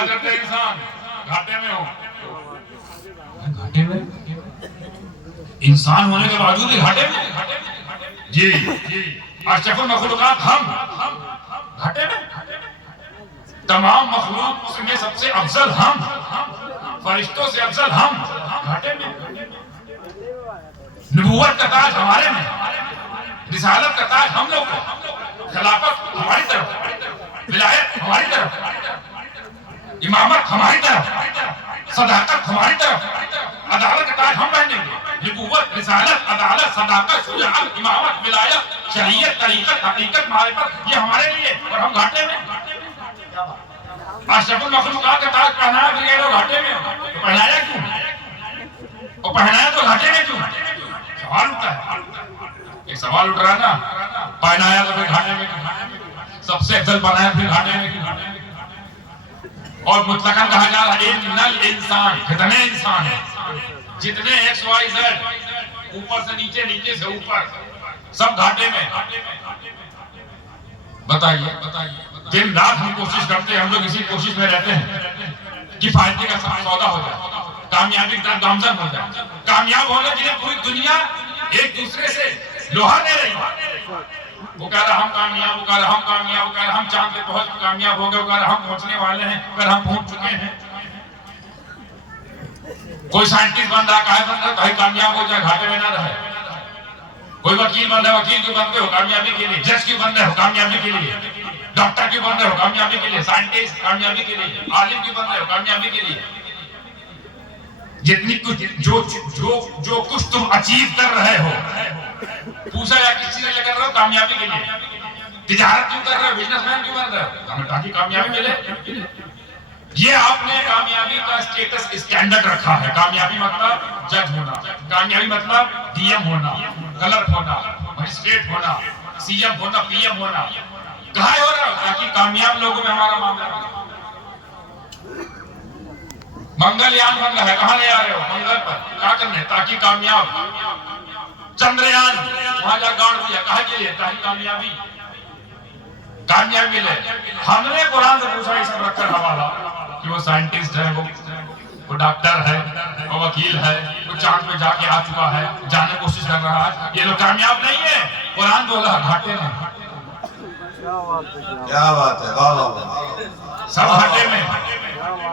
کیا کرتے ہیں انسان؟ گھاٹے میں ہو. گھاٹے میں انسان ہونے کے باوجود بھی گھاٹے میں. جی اشرف المخلوقات ہم گھاٹے میں. تمام مخلوق میں سب سے افضل ہم, فرشتوں سے افضل ہم گھاٹے میں. نبوت کا تاج ہمارے میں, رسالت کا تاج ہم لوگ کو, خلافت ہماری طرف, ولایت ہماری طرف, امامت ہماری طرف, صداقت ہماری طرف, عدالت کا تاج ہم پہنیں گے. نبوت, رسالت, عدالت, صداقت, شجاعت, امامت, ولایت, شریعت, طریقت, حقیقت, معرفت, یہ ہمارے لیے, اور ہم گھاٹے میں. اشرف المخلوقات کا تاج پہنایا بغیر وہ گھاٹے میں, تو پہنایا کیوں؟ اور پہنایا تو گھاٹے میں کیوں؟ سوال اٹھتا ہے, ایک سوال اٹھ رہا ہے نا, پہنایا تو پھر گھاٹے میں کیوں؟ سب سے افضل بنایا پھر گھاٹے میں کیوں؟ اور مطلقاً کہا جا رہا ہے ان الانسان, کتنے انسان ہیں, جتنے ایکس وائی زیڈ, اوپر سے نیچے, نیچے سے اوپر, سب گھاٹے میں. بتائیے دن رات ہم کوشش کرتے ہیں, ہم لوگ اسی کوشش میں رہتے ہیں کہ فائدے کا سودا ہو جائے, کامیابی کی طرف گامزن ہو جائے, کامیاب ہونے کے لیے پوری دنیا ایک دوسرے سے لوہا دے رہی ہے. وہ کہہ رہا ہم کامیاب, وہ کہہ رہا ہم کامیاب, وہ کہہ رہا ہم چاند پہ پہنچ کامیاب ہو گئے, وہ کہہ رہا ہم پہنچنے والے ہیں, وہ کہہ رہا ہم پہنچ چکے ہیں. کوئی سائنٹسٹ بن رہا, کہے بن رہا کہیں کامیاب ہو جائے, گھاٹے میں نہ رہے. کوئی وکیل بن رہا, وکیل کیوں بنتے ہو؟ کامیابی کے لیے. جج کیوں بن رہے ہو؟ کامیابی کے لیے. ڈاکٹر کیوں بن رہے ہو؟ کامیابی کے لیے. سائنٹسٹ کامیابی کے لیے. عالم کیوں بن رہے ہو؟ کامیابی کے لیے. جتنی کچھ جو کچھ تم اچیو کر رہے ہو, پوچھا یا کسی نے کر رہے ہو کامیابی کے لیے. تجارت کیوں کر رہے ہو؟ بزنس مین کیوں بن رہے ہو؟ تاکہ کامیابی ملے. یہ آپ نے کامیابی کا اسٹیٹس اسٹینڈرڈ رکھا ہے. کامیابی مطلب جج ہونا, کامیابی مطلب ڈی ایم ہونا, کلرک ہونا, مجسٹریٹ ہونا, سی ایم ہونا, پی ایم ہونا. کہاں ہو رہا ہے؟ تاکہ کامیاب لوگوں میں ہمارا معاملہ ہے. منگل یان بن رہا ہے, کہاں لے آ رہے ہو؟ منگل پر. کیا کرنے؟ تاکہ کامیاب. چندریان وہاں جا گاڑ دیا, کہاں کے لیے؟ تاکہ کامیابی ملے. ہم نے قرآن سے پوچھا, یہ سب رکھ کر حوالہ کہ وہ سائنٹسٹ ہے, وہ ڈاکٹر ہے, وہ وکیل ہے, وہ چاند پہ جا کے آ چکا ہے, جانے کی کوشش کر رہا ہے, یہ لوگ کامیاب نہیں ہے. قرآن بولا گھاٹے میں. کیا بات ہے, واہ واہ, سب گھاٹے میں.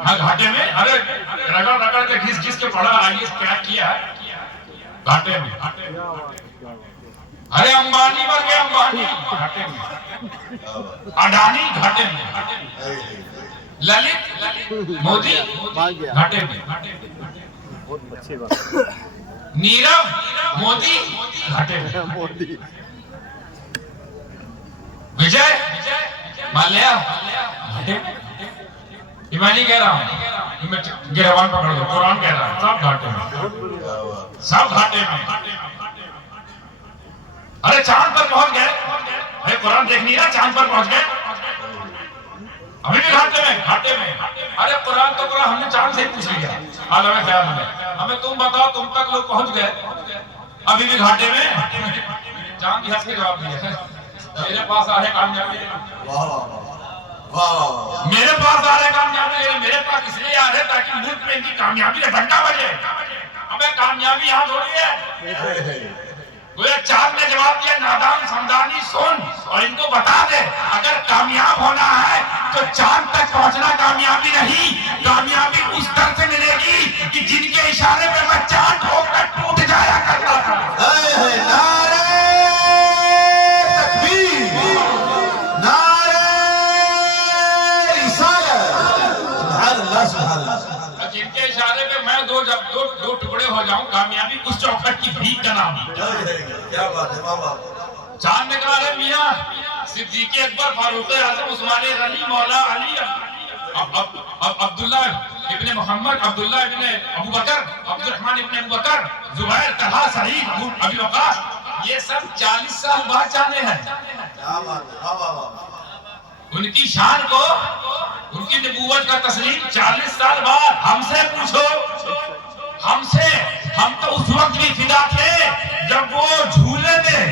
ہاں گھاٹے میں. ارے رگڑ رگڑ کے گھس گھس کے پڑھا, آئیے کریک کیا ہے, گھاٹے میں. ارے امبانی مر گئے, امبانی گھاٹے میں. اڈانی گھاٹے میں. للت مودی گھاٹے میں. نیرو مودی گھاٹے میں. وجے مالیہ گھاٹے میں. میں نہیں کہہ رہا ہوں, گرہوان پکڑ دو, قرآن کہہ رہا ہے سب گھاٹے میں, سب گھاٹے میں. ارے چاند پر پہنچ گئے, ارے قرآن دیکھنی ہے, چاند پر پہنچ گئے, ابھی بھی گھاٹے میں. گھاٹے میں. ارے قرآن تو قرآن ہم نے چاند سے ہی پوچھ لیا, عالم خیال میں. ہمیں تم بتاؤ, تم تک لوگ پہنچ گئے, ابھی بھی گھاٹے میں. چاند بھی ہنس کے جواب دیا, میرے پاس آ رہے کامیابی, میرے پاس آ رہے کامیابی. میرے پاس اس لیے آ رہے تاکہ ملک میں ان کی کامیابی کا ڈنڈا بجے. ہمیں کامیابی یہاں تھوڑی ہے. چاند نے جواب دیا, نادان سمدانی سن, اور ان کو بتا دے اگر کامیاب ہونا ہے تو چاند تک پہنچنا کامیابی نہیں, کامیابی اس طرح سے ملے گی کہ جن کے اشارے پہ میں چاند ہو کر ٹوٹ جایا کرتا تھا. نعرہ تکبیر, نعرہ رسالت, سبحان اللہ, سبحان اللہ. جن کے اشارے پہ میں دو ٹکڑے ہو جاؤں, کامیابی اس چوکھٹ کی بھیک کا نام ہے. کیا بات ہے, واہ واہ. چاند نے کہا, میاں صدیق اکبر, فاروق اعظم, عثمان غنی, مولا علی, عبداللہ ابن محمد, عبداللہ ابن ابو بکر, عبد الرحمن ابن ابو بکر, زبیر, طلحہ, سعید, ابی وقاص, یہ سب 40 سال بعد جانے ہیں. کیا بات ہے, واہ واہ واہ. ان کی شان کو, ان کی نبوت کا تسلیم 40 سال بعد. ہم سے پوچھو, ہم سے, ہم تو اس وقت بھی فدا تھے جب وہ جھولے میں,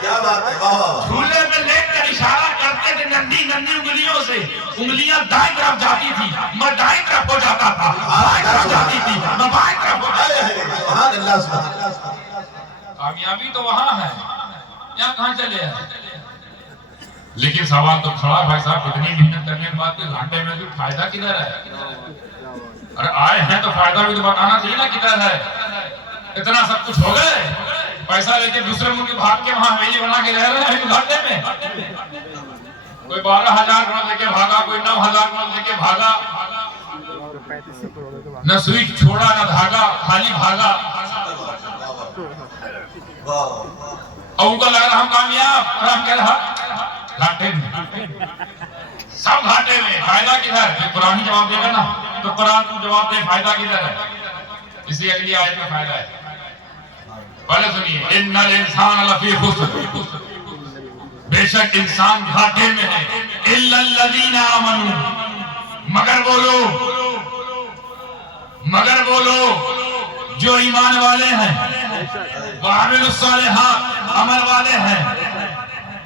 کیا بات ہے, واہ واہ. جھولے میں لے کر اشارہ کر کرتے تھے ننھی ننھی انگلیوں سے، انگلیاں دائیں طرف جاتی تھی، میں دائیں طرف ہو جاتا تھا، بائیں طرف جاتی تھی، میں بائیں طرف ہو جاتا تھا۔ سبحان اللہ سبحان اللہ۔ کامیابی تو وہاں ہے، یہاں کہاں چلے ہیں؟ لیکن سوال تو کھڑا بھائی صاحب، اتنی محنت کرنے کے بعد گھاٹے میں بھی فائدہ کدھر ہے؟ ارے آئے ہیں تو فائدہ بھی تو بتانا چاہیے نا کدھر ہے؟ اتنا سب کچھ ہو گئے، پیسہ لے کے دوسرے ملک بھاگ کے وہاں حویلی بنا کے رہ رہے ہیں گھاٹے میں۔ کوئی 12,000 کروڑ لے کے بھاگا، کوئی 9,000 کروڑ لے کے بھاگا، نہ سوئی چھوڑا نہ دھاگا، خالی بھاگا، اور ان کو لگ رہا ہم کامیاب، اور ہم کہہ رہا گھاٹے میں، سب گھاٹے میں، فائدہ کدھر؟ پھر قرآن ہی جواب دے گا نا، تو قرآن کو جواب دے فائدہ کدھر ہے؟ اس لیے اگلی آیت میں فائدہ ہے، پہلے سنیے، ان الانسان لفی خسر، بے شک انسان گھاٹے میں ہے، الا الذین آمنوا، مگر وہ لوگ جو ایمان والے ہیں، وعملوا الصالحات، عمل والے ہیں،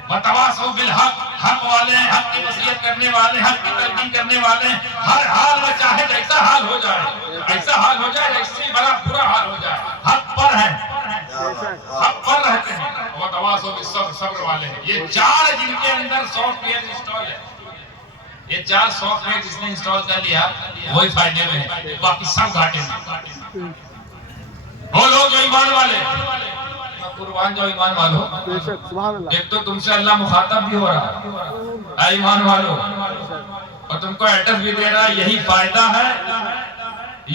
وتواصوا بالحق، حق والے ہیں، حق کی وصیت کرنے والے، حق کی تلقین کرنے والے، ہر حال میں چاہے ایسا حال ہو جائے، ایسا حال ہو جائے، اس سے بڑا برا حال ہو جائے، حق پر ہے، حق پر رہتے ہیں، وتواصوا بالصبر، صبر والے ہیں۔ یہ چار جن کے اندر سافٹ ویئر انسٹال ہے، یہ چار سافٹ ویئر جس نے انسٹال کر لیا وہی فائدے میں ہے، باقی سب گھاٹے میں۔ وہ لوگ جو ایمان والے، قربان جو ایمان والو، ایک تو تم سے اللہ مخاطب بھی ہو رہا، اے ایمان والو، اور تم کو ایڈریس بھی دے رہا، یہی فائدہ ہے،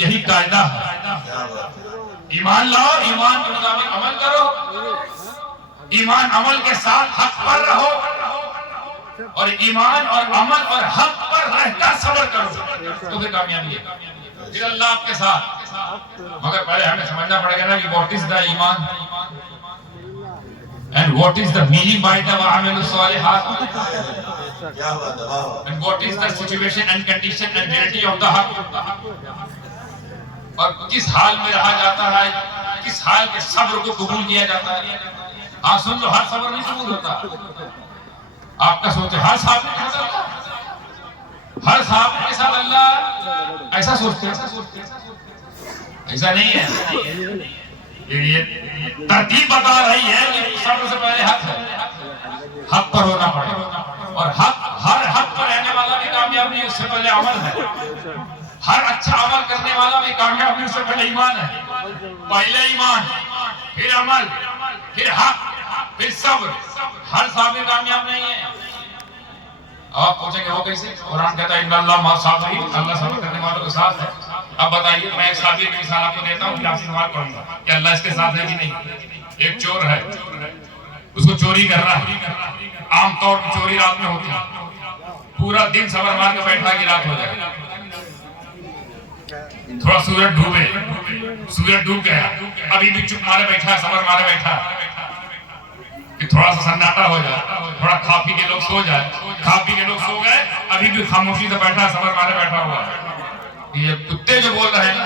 یہی قاعدہ ہے، ایمان لاؤ، ایمان کے مطابق عمل کرو، ایمان عمل کے ساتھ حق پر رہو، اور ایمان اور عمل اور حق پر رہ کر صبر کرو، تو پھر کامیابی ہے، پھر اللہ آپ کے ساتھ۔ مگر پہلے ہمیں سمجھنا پڑے گا نا کہ what is the ایمان and what is the meaning by the وَعَمِلُوا الصَّالِحَاتِ and what is the situation and condition and reality of the حق، اور کس حال میں رہا جاتا ہے، کس حال کے صبر کو قبول کیا جاتا ہے۔ ہاں سن لو، ہر صبر نہیں قبول ہوتا، آپ کا سوچے ہر صحابی کے ساتھ اللہ، ہر صحابی کے ساتھ اللہ ایسا سوچتے ہیں، ایسا نہیں ہے، یہ ترتیب بتا رہی ہے کہ صبر سے پہلے حق ہے، حق پر ہونا پڑے، اور ہر حق پر رہنے والا بھی کامیاب نہیں، اس سے پہلے عمل ہے، ہر اچھا عمل کرنے والا بھی کامیاب نہیں، اس سے پہلے ایمان ہے، پہلے ایمان، پھر عمل، پھر حق، پھر صبر، ہر صحابی کامیاب نہیں ہے۔ آپ پوچھیں گے وہ کیسے؟ قرآن کہتا ہے ان اللہ مع الصابرین، اللہ صبر کرنے والوں کے ساتھ ہے۔ اب بتائیے، میں ایک صحابی کی مثال آپ کو دیتا ہوں، پھر آپ سے سوال کروں گا کہ اللہ اس کے ساتھ ہے کہ نہیں۔ ایک چور ہے، اس کو چوری کر رہا ہے، عام طور پر چوری رات میں ہوتی ہے، پورا دن صبر مار کے بیٹھا کہ رات ہو جائے، تھوڑا سورج ڈوبے، سورج ڈوب گیا، ابھی بھی چپ مارے بیٹھا ہے، صبر مارے بیٹھا ہے کہ تھوڑا سا سناٹا ہو جائے، تھوڑا کھا پی کے لوگ سو جائے، کھا پی کے لوگ سو گئے، ابھی بھی خاموشی سے بیٹھا ہے، صبر مارے بیٹھا ہوا ہے۔ یہ کتے جو بول رہے ہیں نا،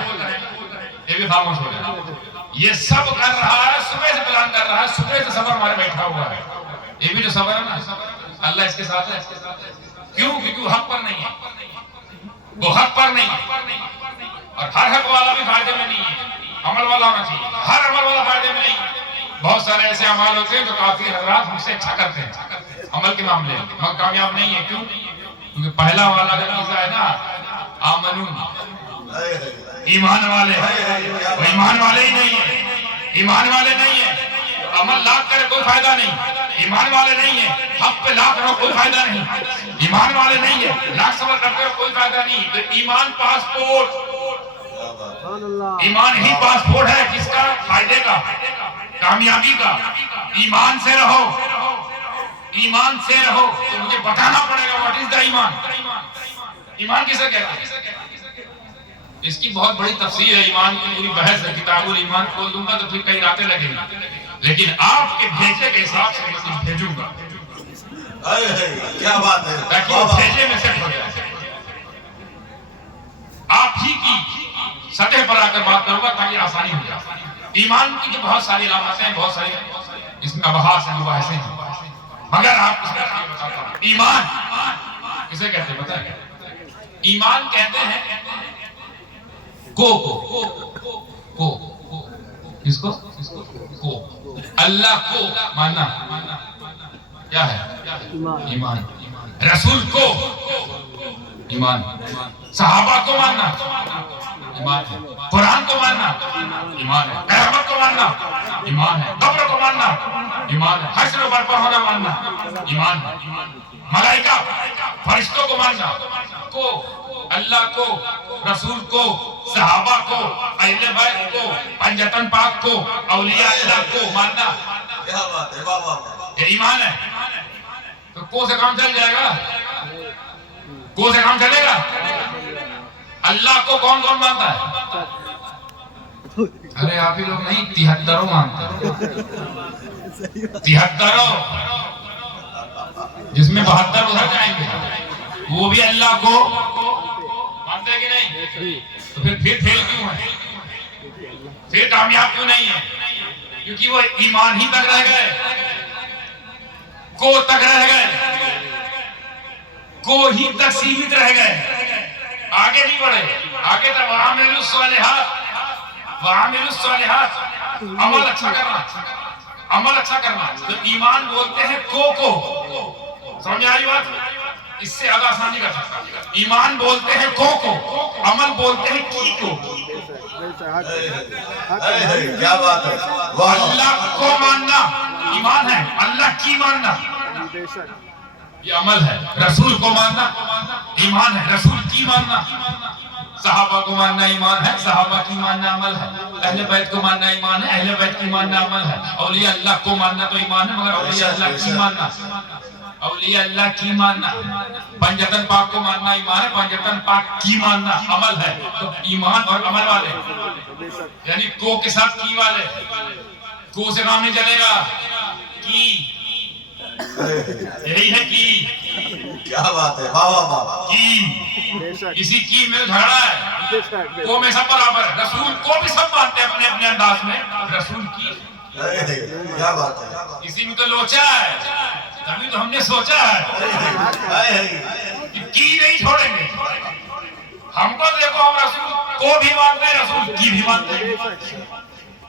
یہ بھی خاموش ہو جائے، یہ سب کر رہا ہے، صبح سے پلان کر رہا ہے، صبح سے صبر مارے بیٹھا ہوا ہے، یہ بھی جو صبر ہے نا، اللہ اس کے ساتھ ہے۔ کیوں؟ کیونکہ حق پر نہیں ہے، وہ حق پر نہیں ہے، اور ہر حق والا بھی فائدے میں نہیں ہے، عمل والا ہونا چاہیے، ہر عمل والا فائدے میں نہیں ہے۔ بہت سارے ایسے عمال ہوتے ہیں جو کافی حضرات ہم سے اچھا کرتے ہیں عمل کے معاملے میں، مگر کامیاب نہیں ہے۔ کیوں؟ کیونکہ پہلا والا کا چیزہ ہے نا، آمنون، ایمان والے، وہ ایمان والے ہی نہیں ہیں، ایمان والے نہیں ہیں، عمل لاکھ کرے کوئی فائدہ نہیں، ایمان والے نہیں ہیں، حق پہ لاکھ رہو کوئی فائدہ نہیں، ایمان والے نہیں ہیں، لاکھ صبر کرتے ہو کوئی فائدہ نہیں۔ تو ایمان پاسپورٹ، ایمان ہی پاسپورٹ ہے کس کا؟ فائدے کا، کامیابی کا۔ ایمان سے رہو، ایمان سے رہو، تو مجھے بتانا پڑے گا واٹ از دا ایمان، ایمان کسے کہتے ہیں؟ اس کی بہت بڑی تفسیر ہے، ایمان کی پوری بحث ہے، کتاب الایمان کھول دوں گا تو پھر کئی راتیں لگیں گی، لیکن آپ کے بھیجے کے حساب سے میں کچھ بھیجوں گا، کیا بات ہے، تاکہ وہ بھیجے میں سیٹ ہو جائے۔ آپ ہی کی سطح پر آ کر بات کروں گا تاکہ آسانی ہو جائے۔ ایمان کی جو بہت ساری علامتیں ہیں، بہت ساری اس میں ابحاث ہیں، مباحثیں ہیں، مگر آپ اس کا یہ بتاتا ہوں ایمان کسے کہتے ہیں پتہ ہے؟ ایمان کہتے ہیں کو کس کو اللہ کو ماننا کیا ہے ایمان رسول کو ایمان صحابہ کو ماننا ایمان ہے قرآن کو ماننا ایمان ہے قیامت کو ماننا ایمان ہے قبر کو ماننا ایمان ہے حشر و برپا ہونا ماننا ایمان ہے ملائکہ فرشتوں کو ماننا کو اللہ کو رسول کو صحابہ کو اہل بیت کو پنجتن پاک کو اولیاء اللہ کو ماننا کیا بات ہے واہ واہ یہ ایمان ہے تو کو سے کام چل جائے گا کو سے کام چلے گا اللہ کو کون کون مانتا ہے ارے آپ ہی لوگ نہیں 73 مانتے ہیں 73 جس میں 72 ادھر جائیں گے وہ بھی اللہ کو مانتے ہیں کہ نہیں تو پھر فیل کیوں ہے پھر کامیاب کیوں نہیں ہے کیونکہ وہ ایمان ہی تک رہ گئے کو تک رہ گئے کو ہی تک سیمت رہ گئے آگے نہیں بڑھے آگے تک وَعَمِلُوا الصَّالِحَاتِ عمل اچھا کرنا تو ایمان بولتے ہیں کو سمجھ آئی بات اس سے زیادہ آسان نہیں کر سکتا ایمان بولتے ہیں کو عمل بولتے ہیں کی کو کیا بات ہے اللہ کو ماننا ایمان ہے اللہ کی ماننا یہ عمل ہے رسول کو ماننا ایمان ہے رسول کی ماننا صحابہ کو ماننا ایمان ہے صحابہ کی ماننا عمل ہے اہل بیت کو ماننا ایمان ہے اہل بیت کی ماننا عمل ہے اولیاء اللہ کو ماننا تو ایمان ہے مگر اولیاء اللہ کی ماننا اولیاء اللہ کی ماننا پنجتن پاک کو ماننا ایمان ہے پنجتن پاک کی ماننا عمل ہے تو ایمان اور عمل والے یعنی کو کے ساتھ کی والے کو سے کام نہیں چلے گا کی یہی ہے کی کیا بات ہے واہ واہ واہ کی اسی کی میں جھگڑا ہے کو میں سب برابر ہے رسول کو بھی سب مانتے ہیں اپنے اپنے انداز میں رسول کی کیا بات ہے اسی میں تو لوچا ہے تبھی تو ہم نے سوچا ہے کہ کی نہیں چھوڑیں گے ہم کو دیکھو ہم رسول کو بھی مانتے ہیں رسول کی بھی مانتے ہیں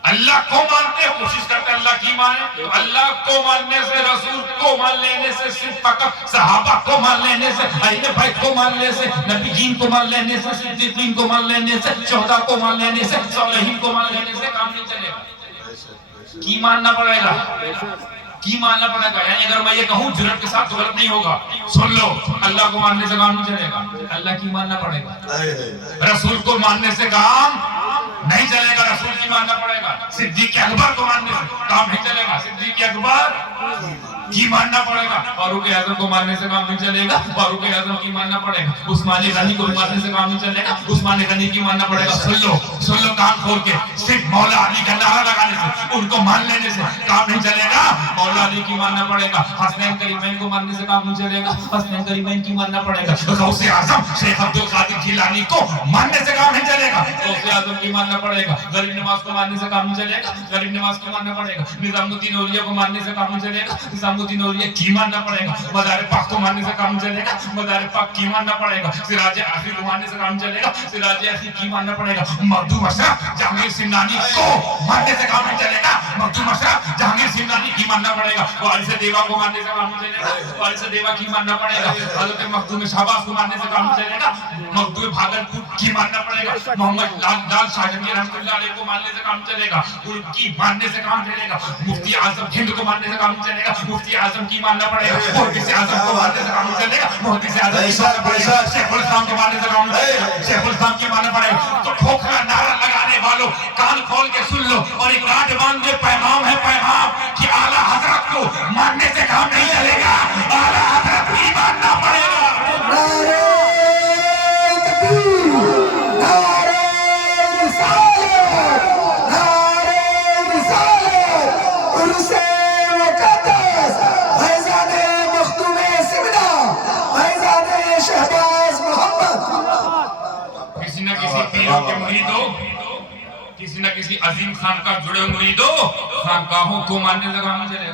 اللہ کو مانتے ہیں کوشش کرتے ہیں اللہ کی مانے تو اللہ کو ماننے سے رسول کو مان لینے سے صرف فقط صحابہ کو مان لینے سے اہل بیت کو مان لینے سے نبیین کو مان لینے سے صدیقین کو مان لینے سے شہداء کو مان لینے سے صالحین کو مان لینے سے کام نہیں چلے گا کی ماننا پڑے گا کی ماننا پڑے گا یعنی اگر میں یہ کہوں جرأت کے ساتھ تو غلط نہیں ہوگا سن لو اللہ کو ماننے سے کام نہیں چلے گا اللہ کی ماننا پڑے گا رسول کو ماننے سے کام نہیں چلے گا رسول کی ماننا پڑے گا صدیق اکبر کو ماننے سے کام نہیں چلے گا صدیق اکبر کی ماننا پڑے گا فاروق اعظم کو ماننے سے کام نہیں چلے گا فاروق اعظم کی ماننا پڑے گا عثمان غنی کو ماننے سے کام نہیں چلے گا عثمان غنی کی ماننا پڑے گا سن لو کان کھول کے صرف مولا علی کا نعرہ لگانے سے ان کو مان لینے سے کام نہیں چلے گا مولا علی کی ماننا پڑے گا حسنین کریمین کو ماننے سے کام نہیں چلے گا حسنین کریمین کی ماننا پڑے گا غوث اعظم شیخ عبد القادر جیلانی کو ماننے سے کام نہیں چلے گا غوث اعظم کی ماننا پڑے گا غریب نواز کو ماننے سے کام نہیں چلے گا غریب نواز کی ماننا پڑے گا نظام الدین اولیاء کو ماننے سے کام نہیں چلے گا نظام الدین اولیاء کی ماننا پڑے گا مزار پاک کو ماننے سے کام نہیں چلے گا مزار پاک کی ماننا پڑے گا سراج آخری کو ماننے سے کام چلے گا سراج آخری کی ماننا پڑے گا مخدوم اشرف جہانگیر سمنانی کو ماننے سے کام نہیں چلے گا مخدوم اشرف جہانگیر سمنانی کی ماننا پڑے گا وارث دیوا کو ماننے سے کام نہیں چلے گا وارث دیوا کی ماننا پڑے گا حضرت مخدوم شہباز کو ماننے سے کام نہیں چلے گا مخدوم بھاگلپور کی ماننا پڑے گا محمد لال شاہ جہانگیر رحمۃ اللہ علیہ کو ماننے سے کام چلے گا ان کی ماننے سے کام چلے گا مفتی اعظم ہند کو ماننے سے کام چلے گا مفتی اعظم کی ماننا پڑے گا محدث اعظم کو ماننے سے کام چلے گا محدث اعظم کی ماننا پڑے گا شیخ الاسلام کو ماننے سے کام چلے گا شیخ الاسلام کی ماننا پڑے گا تو کھوکھرا نعرہ لگانے والوں کان کھول کے سن لو اور ایک راج باندھے پیغام ہے پیغام کہ اعلیٰ حضرت کو ماننے سے کام نہیں چلے گا اعلیٰ حضرت کی ماننا پڑے گا نعرہ تکبیر نعرہ رسالت نعرہ رسالت عرس مقدس فیضان مخدوم سمنا فیضان شہباز محمد کسی نہ کسی پیروں کے مریدوں کسی نہ کسی عظیم خانقاہ جڑے مرید ہو خانقاہوں کو ماننے سے کام نہیں چلے گا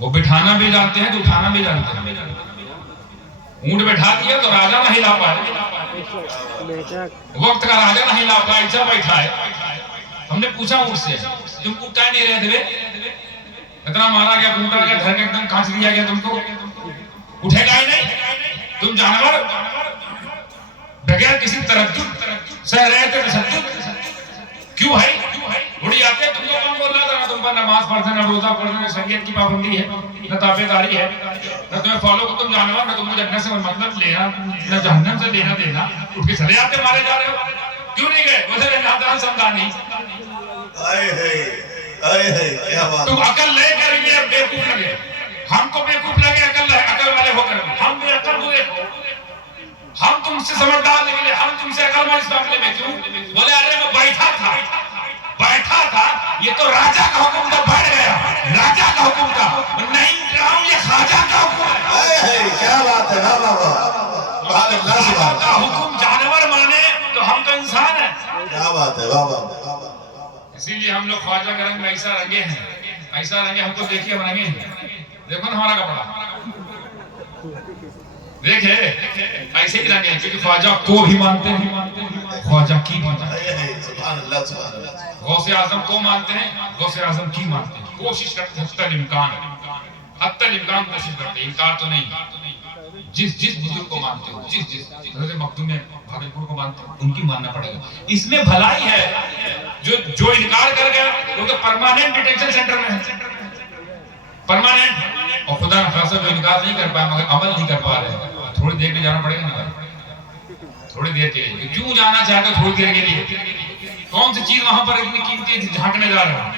وہ بٹھانا بھی جانتے ہیں تو اٹھانا بھی جانتے ہیں. اونٹ بٹھا دیا تو راجا نہیں لا پائے, وقت کا راجا نہیں لا پائے, ایسا بیٹھا ہے. ہم نے پوچھا اونٹ سے تم کو کیا نہیں رہے تھے, اتنا مارا گیا, کوٹا گیا, گھر کے ایک دم کھانچ دیا گیا, تم کو اٹھے گا ہی نہیں. تم جانور بغیر کسی تردد سہ رہے تھے, تشدد کیوں ہے؟ اڑی آتے تم کو کون بول رہا تھا؟ نہ تم پر نماز پڑھتے, نہ روزہ پڑھتے, نہ شریعت کی پابندی ہے, نہ تابع داری ہے, نہ تمہیں فالو کو تم جانور, نہ تم کو جنت سے مطلب لینا, نہ جہنم سے لینا دینا. اٹھ کے چلے آتے, مارے جا رہے ہو, کیوں نہیں گئے؟ ویسے اللہ سمجھا نہیں. کیا بات. تم عقل لے کر بھی بیوقوف لگے, ہم کو بیوقوف لگے عقل والے ہو کر, ہم بے عقل ہوئے, ہم تم سے سمجھدار نکلے, ہم تم سے عقل مند اس معاملے میں. کیوں بولے؟ ارے میں بیٹھا تھا, یہ تو راجا کا حکم تھا, بیٹھ گیا, راجا کا حکم تھا, نہیں اٹھ رہا ہوں, یہ خواجہ کا حکم ہے. کیا بات ہے. خواجہ کا حکم جانور مانے تو ہم تو انسان ہیں. کیا بات ہے. واہ واہ. اسی لیے ہم لوگ خواجہ کے رنگ میں ایسا رنگے ہیں, ایسا رنگے, ہم کو دیکھیے ہم رنگے ہیں. دیکھو نا ہمارا کپڑا, دیکھے ایسے ہی رنگے ہیں, کیونکہ خواجہ کو بھی مانتے ہیں, خواجہ کی مانتے ہیں. غوث اعظم کو مانتے ہیں, غوث اعظم کی مانتے ہیں. کوشش کرتے ہیں حتی الامکان کوشش کرتے ہیں, انکار تو نہیں. جس بزرگ کو مانتے ہو, جس حضرت مخدوم بھاگلپور کو مانتے ہو, ان کی ماننا پڑے گا. اس میں بھلائی ہے. جو انکار کر گیا وہ تو پرماننٹ ڈیٹینشن سینٹر میں ہے, پرماننٹ. اور خدا نخواستہ جو انکار نہیں کر پایا مگر عمل نہیں کر پا رہے, تھوڑی دیر میں جانا پڑے گا نا, تھوڑی دیر کے لیے. کیوں جانا چاہتے ہو تھوڑی دیر کے لیے؟ کون سی چیز وہاں پر اتنی قیمتی جھانکنے جا رہے ہو؟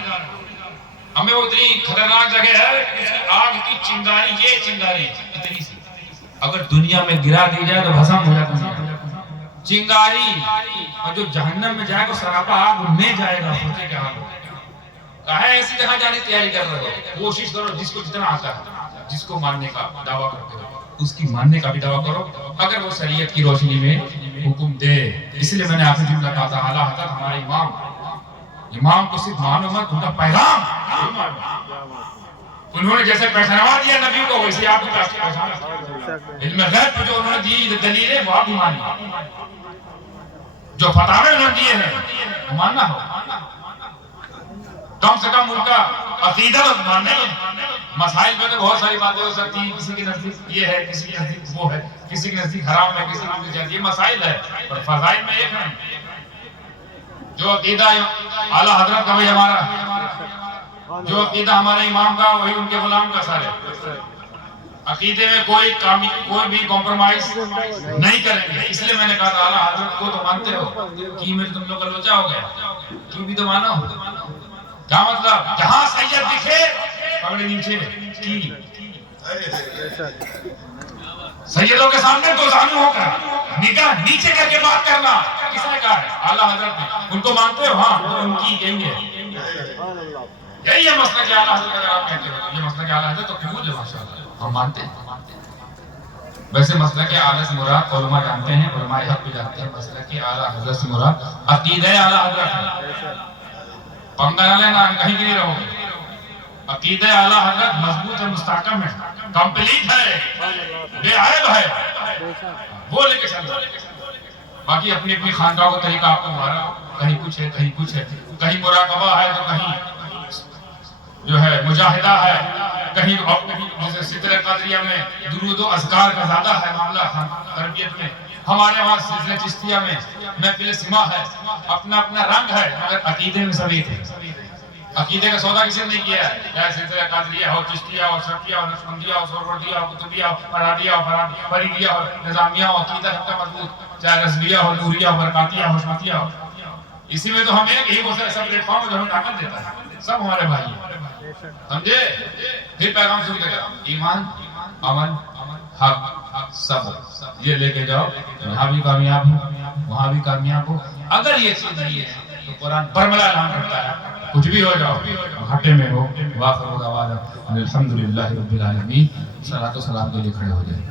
ہمیں وہ اتنی خطرناک جگہ ہے, آگ کی چنگاری, یہ چنگاری اتنی سی اگر دنیا میں گرا دی جائے تو بھسم ہو جاتا ہے چنگاری. اور جو جہنم میں جائے گا سراپا آگ میں جائے گا, سوچے کیا حال ہوگا. کہا ایسی جگہ جانے کی تیاری کر رہے ہو, کوشش کرو جس کو جتنا آتا ہے, جس کو ماننے کا دعویٰ کرتے ہو اس کی ماننے کا بھی دعویٰ کرو, اگر وہ شریعت کی روشنی میں حکم دے. اس لیے میں نے آپ سے جملہ کہا تھا, اعلیٰ حضرت ہمارے امام کو صرف مانو مت, ان کا پیغام. انہوں نے جیسے پہچانوا دیا نبی کو, ویسے آپ کو پہچانا. علم غیب کو جو انہوں نے دی دلیلیں وہ آپ ہی مانی, جو فتاوے انہوں نے دیے ہیں وہ ماننا ہو. کم سے کم ان کا عقیدہ ماننا ہے. مسائل میں تو بہت ساری باتیں ہو سکتی ہیں, کسی کے نزدیک یہ ہے, کسی کے نزدیک وہ ہے, کسی کے نزدیک حرام ہے, کسی کے نزدیک جائز. یہ مسائل ہے, اور فضائل میں ایک ہے. جو عقیدہ اعلیٰ حضرت کا وہی ہمارا, جو عقیدہ ہمارے امام کا وہی ان کے غلام کا. سارے عقیدے میں کوئی بھی کمپرومائز نہیں کریں گے. اس لیے میں نے کہا تھا اعلیٰ حضرت کو تو مانتے ہو, کی میں تم لوگ کا لوچا ہو گیا, کی بھی تو مانو. کیا مطلب؟ جہاں سید دکھے پگڑی نیچے کی. سیدوں کے سامنے دو زانو ہو کر نگاہ نیچے کر کے بات کرنا کس نے کہا ہے؟ اعلیٰ حضرت نے. ان کو مانتے ہو؟ ہاں, ان کی یہی ہے, یہی ہے مسئلہ کہ اعلیٰ حضرت. اگر آپ کہتے ہو یہ مسئلہ کہ اعلیٰ حضرت تو قبول ہے, ماشاءاللہ ہم مانتے ہیں. ویسے مسئلہ کے اعلیٰ سے مراد علماء جانتے ہیں, علماء حق بھی جانتے ہیں. مسئلہ کے اعلیٰ حضرت سے مراد عقیدہ اعلیٰ حضرت ہے. پنگا نہ لینا, کہیں نہیں رہو گے. عقیدہ اعلیٰ حضرت مضبوط ہے, مستحکم ہے, کمپلیٹ ہے, بے عیب ہے, وہ لے کے چلو. باقی اپنی اپنی خاندان کو طریقہ آپ کو مارا, کہیں کچھ ہے, کہیں کچھ ہے, کہیں مراقبہ ہے تو کہیں جو ہے مجاہدہ ہے, کہیں جیسے سلسلہ قادریہ میں درود و اذکار کا زیادہ ہے معاملہ تربیت میں. ہمارے وہاں سلسلہ چشتیہ میں محفل سما ہے, اپنا اپنا رنگ ہے, مگر عقیدے میں سبھی تھے. عقیدے کا سودا کسی نے نہیں کیا ہے, چاہے سلسلہ قادریہ ہو, چشتیہ ہو, شرقیہ ہو, نقشبندیہ ہو, سہروردیہ ہو, قطبیہ ہو, فرادیہ ہو, فریدیہ ہو, نظامیہ ہو, عقیدہ سب کا مضبوط, چاہے رضویہ ہو, نوریہ ہو, برکاتیہ ہو, حشمتیہ ہو. اسی میں تو ہم ایک ہی وہ سب پلیٹ فارم جو ہمیں طاقت دیتا ہے, سب ہمارے بھائی ہیں. سمجھے؟ پھر پیغام شروع کرے گا, ایمان, امن, حق, صبر, یہ لے کے جاؤ, یہاں بھی کامیاب ہو, وہاں بھی کامیاب ہو. اگر یہ چیز نہیں ہے تو قرآن برملا اعلان کرتا ہے, کچھ بھی ہو جاؤ گھاٹے میں ہو. واخر دعوانا الحمدللہ رب العالمین. صلاۃ و سلام کے لیے کھڑے ہو جائیں.